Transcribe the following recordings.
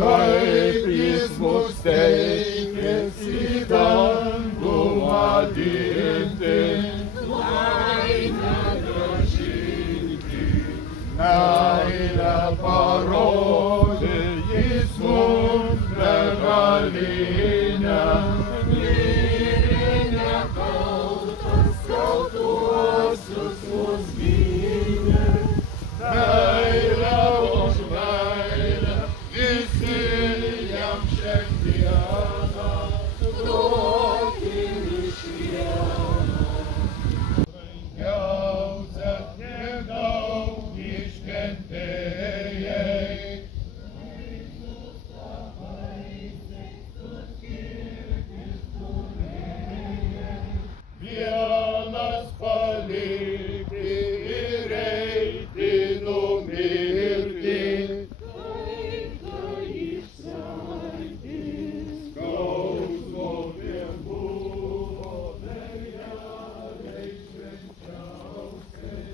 kaip jis mus teikės į dangų vadinti. Laimę grąžinti, meilę parodė jis mums begalinę. Lyrinę kaltas kaltuosius mus gynė. Meilę už meilę, visi jam šiandieną duokim iš vieno. Brangiausia, tiek daug iškentėjai, Kristus tapaisiais suskirtis turėjai. Vienas palikti ir eiti numirti. Kaip tai išsakyti, skausmo vien buvo mergelei švenčiausiai.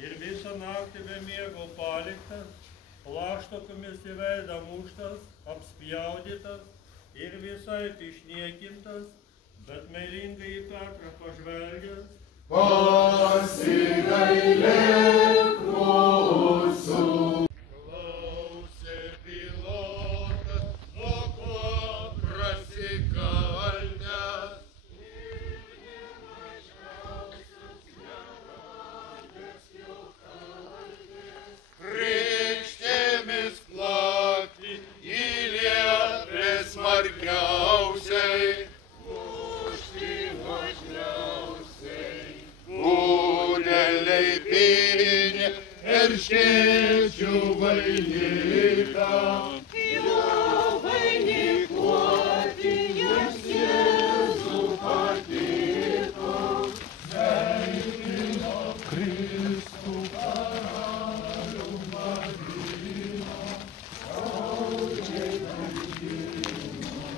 Ir visą naktį be miego paliktas, plaštakomis į veidą muštas, apspjaudytas ir visai išniekintas, bet meilingai į Petrą pažvelgęs. Pasigailėk mūsų. Klausė Pilotas, nuo ko prasikaldęs, erškėčių vainiką. Jo vainikuoti jiems Jėzų patiko. Sveikino Kristų karalių Marija.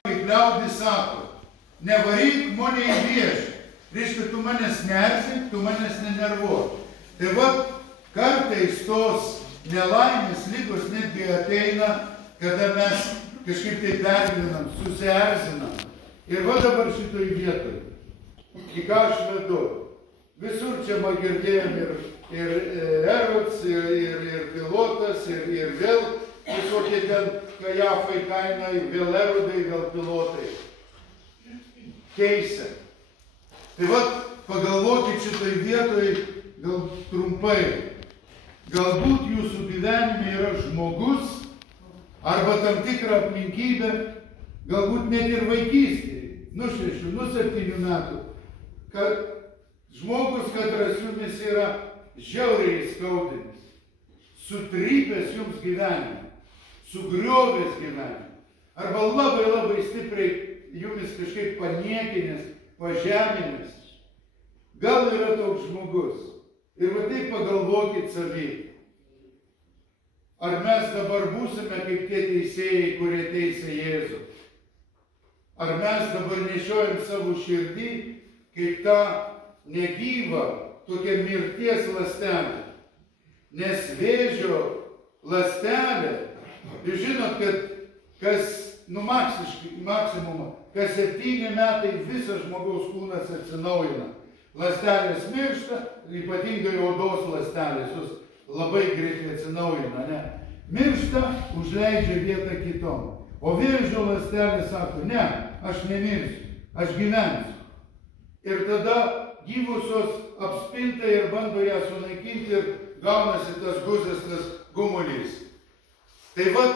Kaip liaudis sako, nevaryk mane į viešą. Reiškia, tu manęs neerzink, tu manęs nenervuok. Tai va, kartais tos nelaimės lygos netgi ateina, kada mes kažkaip tai pergyvenam, susierzinam. Ir va dabar šitoj vietoj, į ką aš vedu. Visur čia man girdėjom ir Erods, ir Pilotas, ir vėl visokie ten Kajafai kaina, vėl Erodai, vėl Pilotai. Keista. Tai va, pagalvokit šitoj vietoj gal trumpai. Galbūt jūsų gyvenime yra žmogus arba tam tikra aplinkybė, galbūt net ir vaikystėje, nuo 6, nuo 7 metų, kad žmogus, katras jumis yra žiauriai skaudinis, sutrypęs jums gyvenimą, sugriovęs gyvenimą, arba labai labai stipriai jumis kažkaip paniekinęs, pažeminęs. Gal yra toks žmogus. Ir va taip pagalvokit savį. Ar mes dabar būsime kaip tie teisėjai, kurie teisė Jėzų? Ar mes dabar nešiojam savo širdį kaip tą negyvą, tokią mirties ląstelę? Nes vėžio ląstelė, jūs žinot, kad kas, maksimumą, kas 7 metai visas žmogaus kūnas atsinaujina. Ląstelės miršta, ypatingai odos ląstelės, jos labai greitai atsinaujina, ne? Miršta, užleidžia vietą kitom. O vėžio ląstelė sako, ne, aš nemirsiu, aš gyvensiu. Ir tada gyvusios apspinta ir bando ją sunaikinti ir gaunasi tas guzas, tas gumulys. Tai va,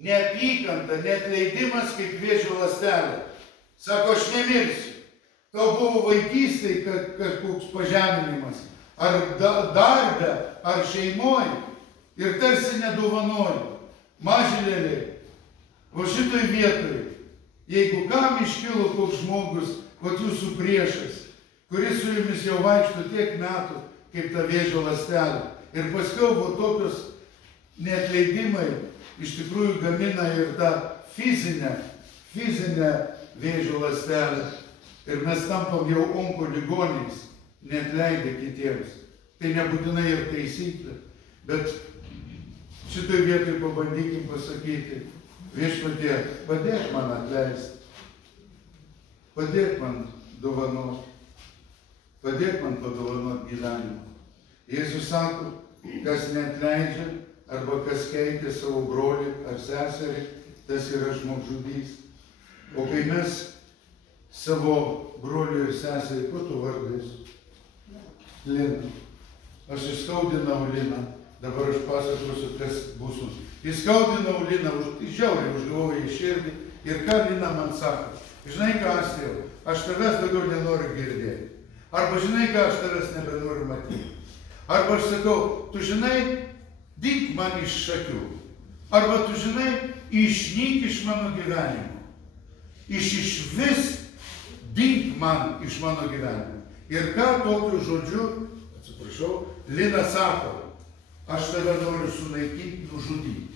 neapykanta, neatleidimas kaip vėžio ląstelė. Sako, aš nemirsiu. Tau buvo vaikystėje kažkoks pažeminimas, ar darbe, ar šeimoje, ir tarsi nedovanoji. Mažylėliai, o šitoj vietoj, jeigu kam iškilo koks žmogus, kot jūsų priešas, kuris su jumis jau vaikšto tiek metų, kaip ta vėžio ląstelė, ir paskiau buvo tokios neatleidimai, iš tikrųjų gamina ir tą fizinę vėžio ląstelę. Ir mes tampam jau onkoligoniais, neatleidę kitiems. Tai nebūtinai ir taisyklė, bet šitoj vietoj pabandykim pasakyti, Viešpatie, padėk man atleisti, padėk man dovanoti, padėk man padovanoti gyvenimą. Jėzus sako, kas neatleidžia arba kas keikia savo brolį ar seserį, tas yra žmogžudys. O kai mes savo brolių ir seserį, kuo tu vardais? Lina. Aš įskaudinau Liną, dabar aš pasakosiu, kas bus. Įskaudinau Liną, žiauriai užgavau į širdį ir ką Lina man sako? Žinai ką, Astėl, aš tavęs daugiau nenoriu girdėti. Arba žinai ką, aš tavęs nebenoriu matyti. Arba aš sakau, tu žinai, dink man iš šakių. Arba tu žinai, išnyk iš mano gyvenimo. Išvis dink man iš mano gyvenimo. Ir ką tokiu žodžiu, atsiprašau, Lina sako, aš tave noriu sunaikinti, nužudyti.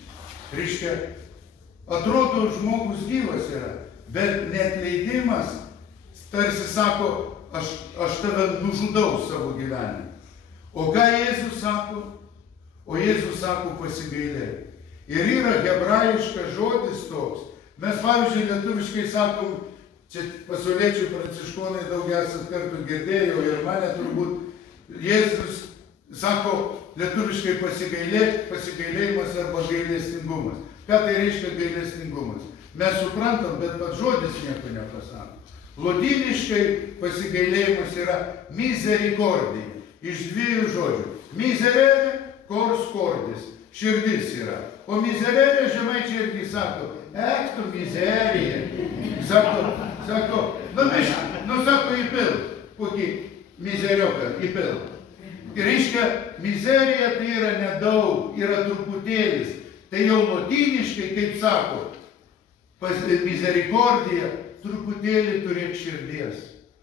Reiškia, atrodo, žmogus gyvas yra, bet neatleidimas tarsi sako, aš tave nužudau savo gyvenime. O ką Jėzus sako? O Jėzus sako pasigailėk. Ir yra hebrajiškas žodis toks. Mes, pavyzdžiui, lietuviškai sakom, čia pasauliečiai pranciškonai daug esat kartų girdėjo ir mane turbūt Jėzus sako lietuviškai pasigailėk, pasigailėjimas arba gailestingumas. Ką tai reiškia gailestingumas? Mes suprantam, bet pats žodis nieko nepasako. Lotyniškai pasigailėjimas yra misericordija. Iš 2 žodžių. Miserere, cors cordis. Širdis yra. O miserere žemaičiai irgi sako, tu mizerija. Sako, sako, įpil. Kokį mizerioką įpil. Ir reiškia, mizerija tai yra nedaug, yra truputėlis. Tai jau lotyniškai, kaip sako, misericordija, truputėlį turėk širdies.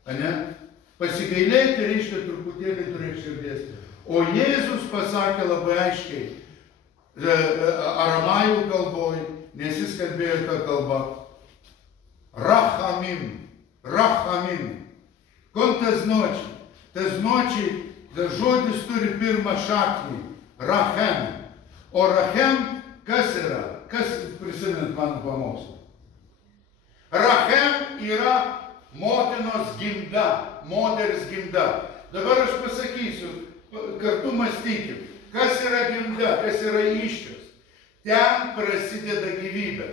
Ane? Pasigailėti reiškia truputėlį turėk širdies. O Jėzus pasakė labai aiškiai, aramajų kalboj, nes jis kalbėjo tą kalbą, rachamim, rachamim. Kon tas nočiai? Tas nočiai, tas žodis turi pirmą šaknį, rachem. O rachem kas yra? Kas prisimint mano pamokslą? Rachem yra motinos gimda, moters gimda. Dabar aš pasakysiu, kartu mąstykim, kas yra gimda, kas yra įsčios. Ten prasideda gyvybė.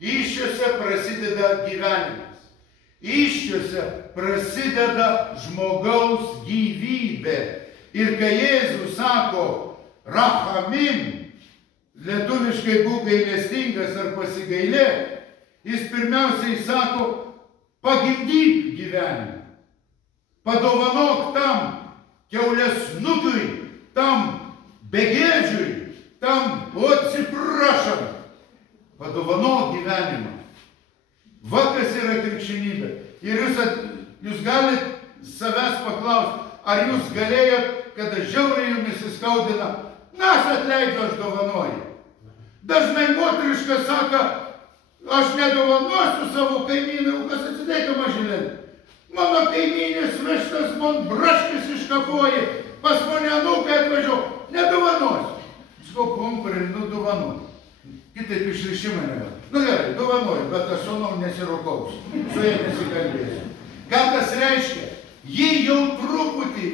Įsčiose prasideda gyvenimas. Įsčiose prasideda žmogaus gyvybė. Ir kai Jėzus sako rachamim, lietuviškai būk gailestingas ar pasigailėk, jis pirmiausiai sako pagimdyk gyvenimą. Padovanok tam kiaulėsnukiui, tam begėdžiui, tam atsiprašom. Padovanok gyvenimą. Va kas yra krikščionybė. Ir jūs galite savęs paklausti, ar jūs galėjot, kada žiauriai jumis įskaudina, na, aš atleidžiu, aš dovanoju. Dažnai moteriška sako, aš nedovanosiu savo kaimynui, kas atsidėka mažylėn. Mano kaimynės vištas man braškis iškapoja, pas mane anūkai atvažiuo, nedovanosiu. Skau, pumpurį, nu dovanoju. Kitaip išrišimą nėra. Nu gerai, dovanoju, bet aš sūnum nesirokausiu. Su jie nesikalbėsiu. Ką tas reiškia? Jį jau truputį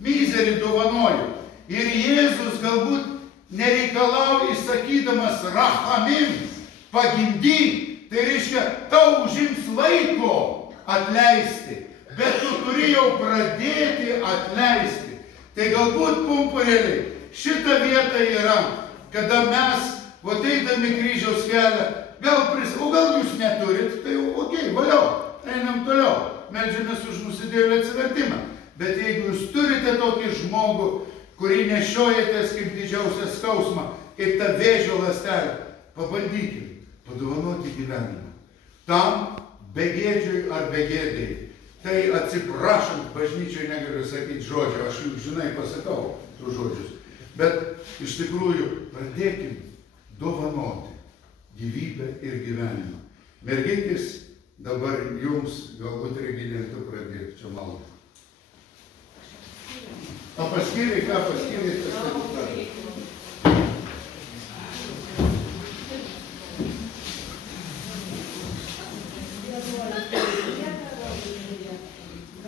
mizerį dovanoju. Ir Jėzus galbūt nereikalauja įsakydamas rachamim, pagimdyk. Tai reiškia, tau užims laiko atleisti. Bet tu turi jau pradėti atleisti. Tai galbūt, pumpurėliai, šita vieta yra, kada mes, eidami kryžiaus kelią, o gal jūs neturit, tai okei, valiau, einam toliau, meldžiamės už nusidėjėlį atsivertimą. Bet jeigu jūs turite tokį žmogų, kurį nešiojatės kaip didžiausią skausmą, kaip tą vėžio lastelę, pabandykim padovanoti gyvenimą. Tam begėdžiui ar begėdėjai. Tai atsiprašant, bažnyčiai negaliu sakyti žodžio, aš juk žinai pasakau tų žodžius. Bet iš tikrųjų pradėkim dovanoti gyvybę ir gyvenimą. Mergikis, dabar jums galbūt reginėtų pradėti čia maldą. O paskyrė, ką paskyrė, tas stebuklas.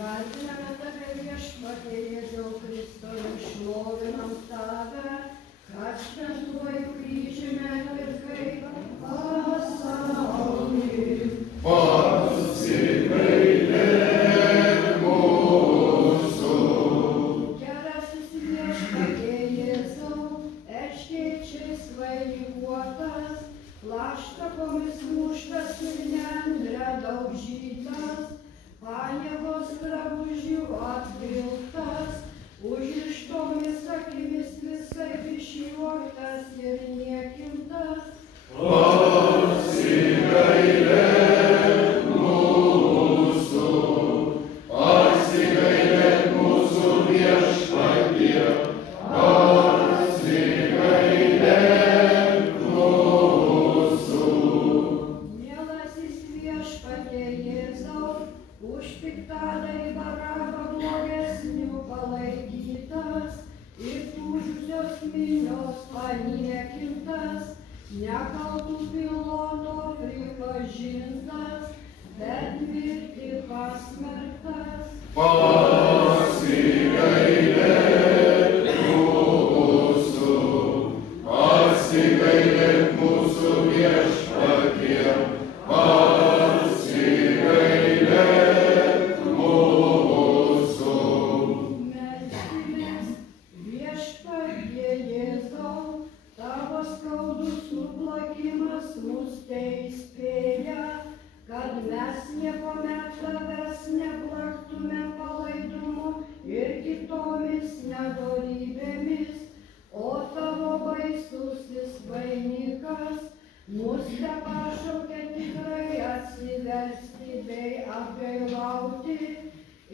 Garbiname tave viešpatie Jėzau Kristau, šlovinam tave, kad šventuoju kryžiumi atpirkai pasaulį. Pasigailėk mūsų. Gerasis viešpatie Jėzau, erškėčiais vainikuotas, plaštakomis muštas ir nendre daužytas, paniekos drabužių atvilktas, užrištomis akimis visaip išjuoktas ir niekintas. Pasigailėk mūsų viešpatie, pasigailėk mūsų. Mielasis viešpatie Jėzau, už piktadarį Barabą blogesnių palaikytas ir tūžusios minios paniekintas, nekaltų Piloto pripažintas, bet mirti pasmerktas. Pasigailėk mūsų viešpatie, pasigailėk mūsų. Melskimės, viešpatie Jėzau, tavo skaudus nuplakimas mus teįspėja, kad mes niekuomet tavęs neplaktume palaidumu ir kitom gauti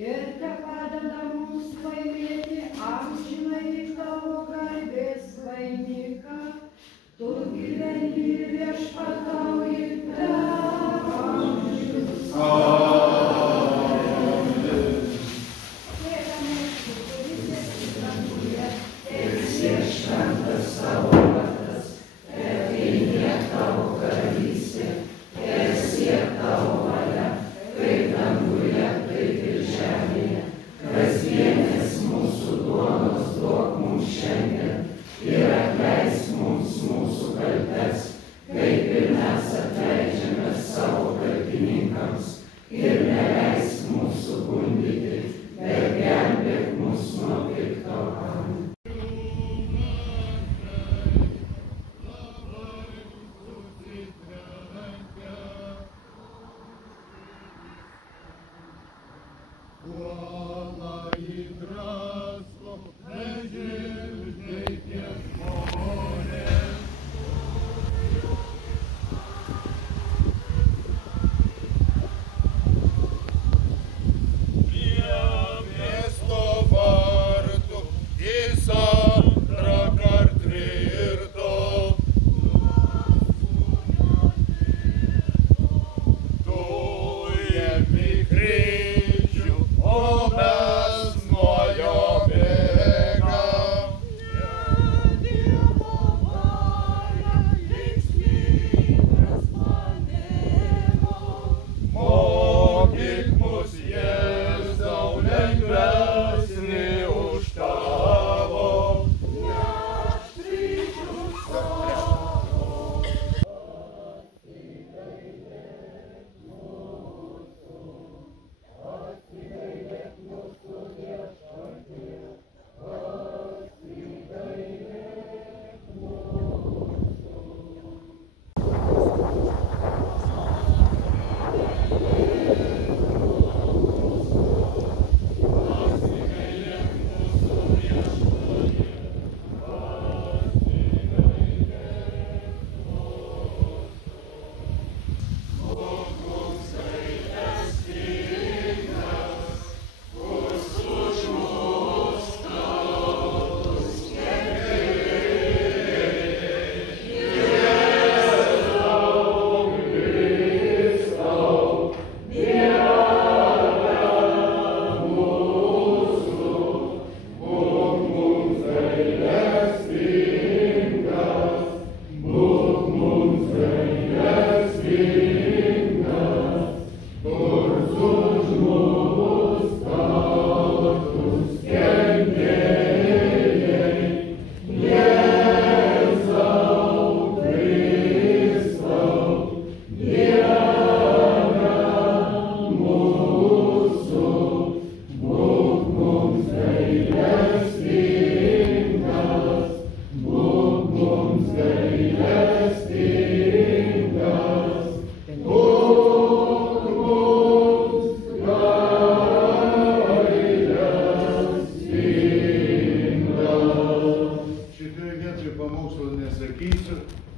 ir te padeda mums laimėti amžinąjį tavo garbės vainiką. Tu gyveni ir viešpatauji per amžius.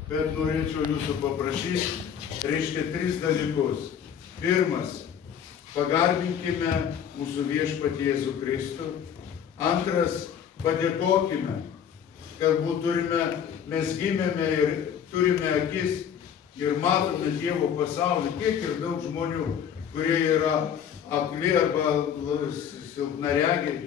bet norėčiau jūsų paprašyti, reiškia 3 dalykus. Pirmas, pagarbinkime mūsų viešpatį Jėzų Kristų. Antras, padėkokime, kad mes gimėme ir turime akis ir matome Dievo pasaulį. Kiek ir daug žmonių, kurie yra akli arba silpnaregiai.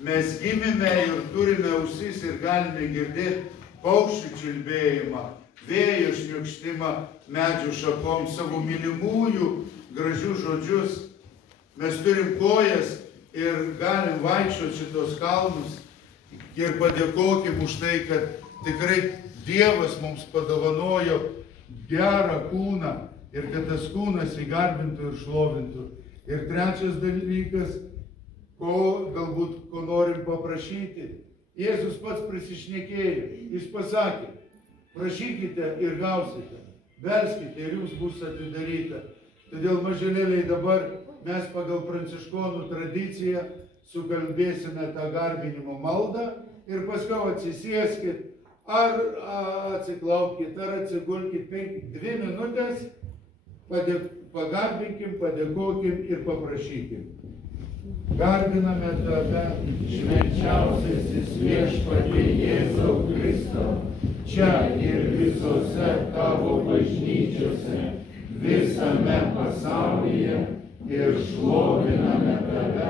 Mes gimėme ir turime ausis ir galime girdėti paukščių čiulbėjimą, vėjo šniokštimą medžių šakom, savo mylimųjų gražius žodžius. Mes turim kojas ir galim vaikščioti šitos kalnus ir padėkokim už tai, kad tikrai Dievas mums padovanojo gerą kūną ir kad tas kūnas įgarbintų ir šlovintų. Ir trečias dalykas, ko norim paprašyti. Jėzus pats prisišnekėjo, jis pasakė, prašykite ir gausite, belskite ir jums bus atidaryta. Todėl, maželėliai, dabar mes pagal pranciškonų tradiciją sukalbėsime tą garbinimo maldą ir paskui atsisėskit, ar atsiklaupkit, ar atsigulkit 2 minutės, Pagarbinkim, padėkokim ir paprašykim. Garbiname tave, švenčiausiasis Viešpatie Jėzau Kristau, čia ir visose tavo bažnyčiose, visame pasaulyje, ir šloviname tave,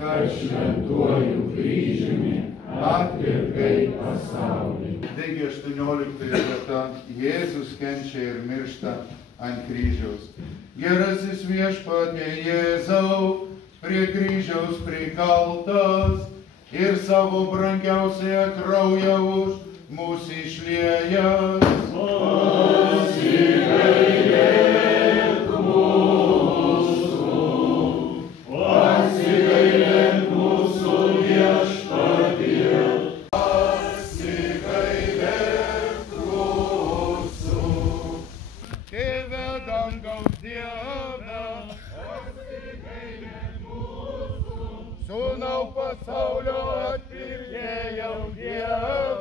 kad šventuoju kryžiumi atpirkai pasaulį. Taigi 18 vieta Jėzus kenčia ir miršta ant kryžiaus. Gerasis Viešpatie Jėzau, prie kryžiaus prikaltas ir savo brangiausiąją kraują už mus išliejęs. Pasigailėk mūsų, pasigailėk mūsų Viešpatie. Pasigailėk mūsų. Tėve dangaus Dieve, pasigailėk mūsų. Sūnau pasaulio atpirkėjau Dieve.